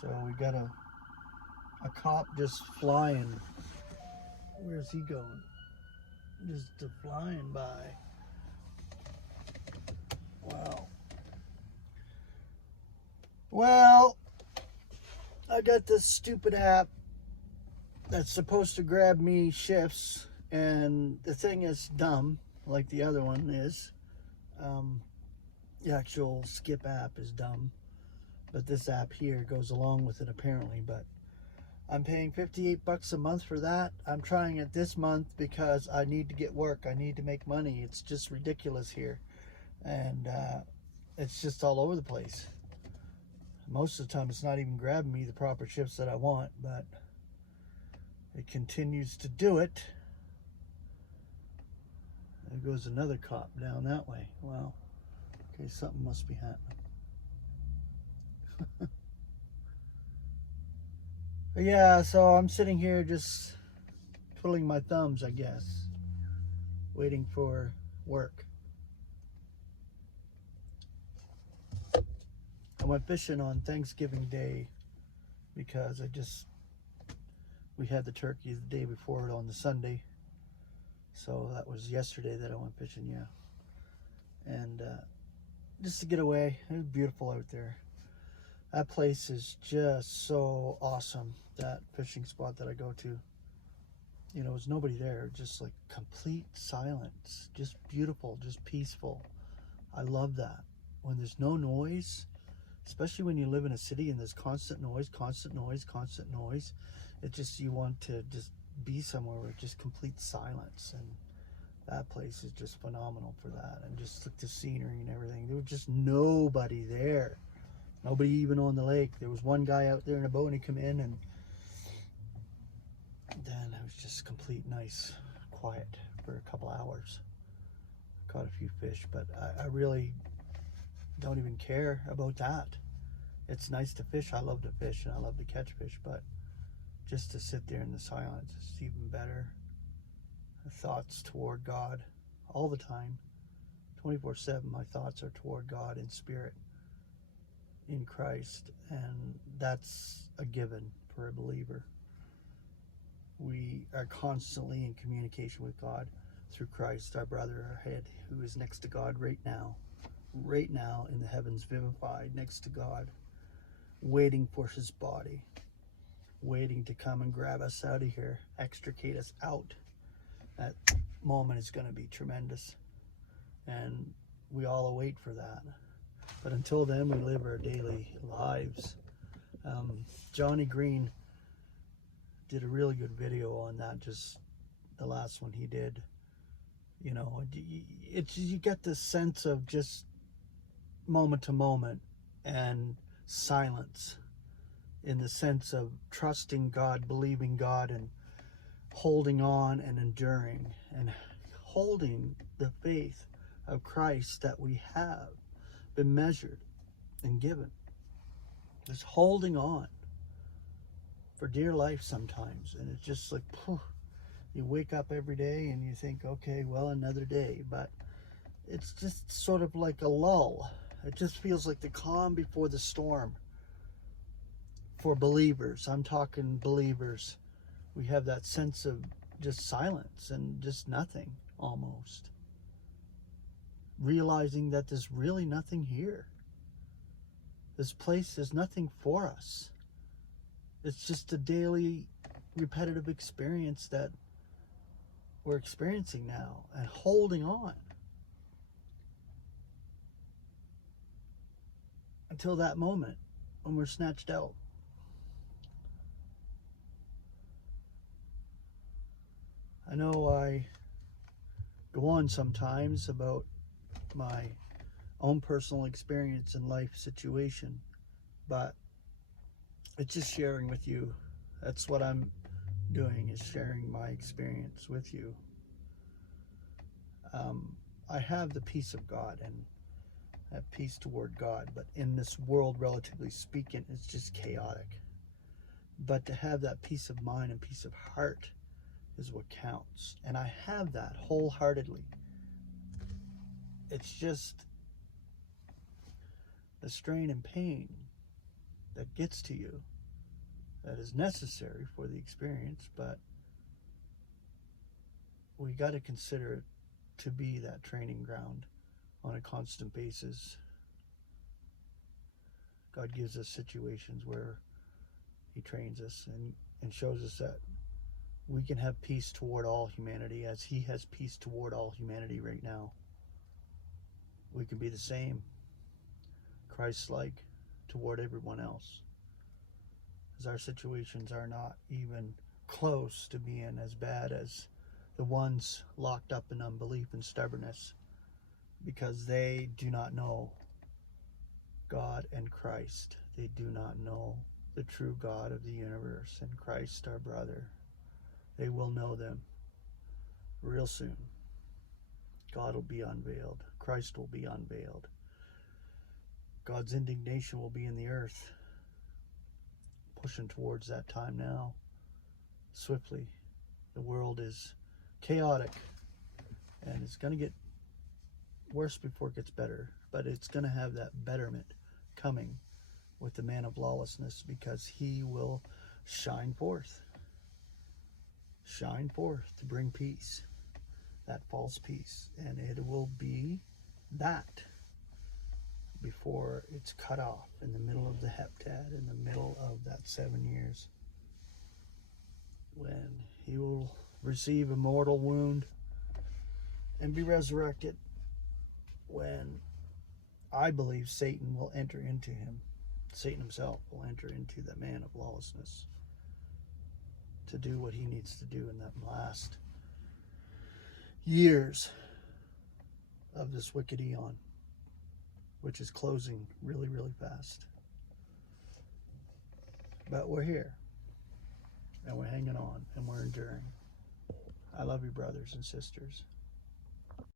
So we got a cop just flying. Where's he going? Just flying by. Wow. Well, I got this stupid app that's supposed to grab me shifts, and the thing is dumb, like the other one is. The actual skip app is dumb, but this app here goes along with it apparently. But I'm paying $58 a month for that. I'm trying it this month because I need to get work. I need to make money. It's just ridiculous here, and it's just all over the place. Most of the time it's not even grabbing me the proper shifts that I want, but it continues to do it. There goes another cop down that way. Wow. Okay, something must be happening. Yeah, so I'm sitting here just twiddling my thumbs, I guess, waiting for work. I went fishing on Thanksgiving Day because we had the turkey the day before it on the Sunday. So that was yesterday that I went fishing, yeah. And just to get away. It was beautiful out there. That place is just so awesome, that fishing spot that I go to. You know, there's nobody there, just like complete silence. Just beautiful, just peaceful. I love that. When there's no noise, especially when you live in a city and there's constant noise, constant noise, constant noise. It just, you want to just be somewhere where just complete silence. And that place is just phenomenal for that. And just look at the scenery and everything. There was just nobody there. Nobody even on the lake. There was one guy out there in a boat, and he come in, and then it was just complete nice quiet for a couple hours. Caught a few fish, but I really don't even care about that. It's nice to fish. I love to fish and I love to catch fish, but just to sit there in the silence is even better. The thoughts toward God all the time, 24/7. My thoughts are toward God in spirit, in Christ, and that's a given for a believer. We are constantly in communication with God through Christ, our brother, our head, who is next to God right now in the heavens, vivified next to God, waiting for his body, waiting to come and grab us out of here, extricate us out. That moment is going to be tremendous, and we all await for that. But until then, we live our daily lives. Johnny Greene did a really good video on that, just the last one he did. You know, you get this sense of just moment to moment and silence, in the sense of trusting God, believing God, and holding on and enduring and holding the faith of Christ that we have been measured and given. Just holding on for dear life sometimes. And it's just like, phew, you wake up every day and you think, okay, well, another day. But it's just sort of like a lull. It just feels like the calm before the storm for believers. I'm talking believers. We have that sense of just silence and just nothing, almost. Realizing that there's really nothing here. This place is nothing for us. It's just a daily, repetitive experience that we're experiencing now, and holding on until that moment when we're snatched out. I know I go on sometimes about my own personal experience and life situation, but it's just sharing with you. That's what I'm doing, is sharing my experience with you. I have the peace of God and have peace toward God, but in this world, relatively speaking, it's just chaotic. But to have that peace of mind and peace of heart is what counts, and I have that wholeheartedly. It's just the strain and pain that gets to you, that is necessary for the experience, but we got to consider it to be that training ground on a constant basis. God gives us situations where he trains us and shows us that we can have peace toward all humanity as he has peace toward all humanity right now. We can be the same, Christ-like, toward everyone else, as our situations are not even close to being as bad as the ones locked up in unbelief and stubbornness, because they do not know God and Christ. They do not know the true God of the universe and Christ, our brother. They will know them real soon. God will be unveiled. Christ will be unveiled. God's indignation will be in the earth, pushing towards that time now, swiftly. The world is chaotic, and it's going to get worse before it gets better, but it's going to have that betterment coming with the man of lawlessness, because he will shine forth to bring peace, that false peace, and it will be that before it's cut off in the middle of the heptad, in the middle of that 7 years, when he will receive a mortal wound and be resurrected, when I believe Satan will enter into him. Satan himself will enter into the man of lawlessness to do what he needs to do in that last years of this wicked eon, which is closing really, really fast. But we're here, and we're hanging on, and we're enduring. I love you, brothers and sisters.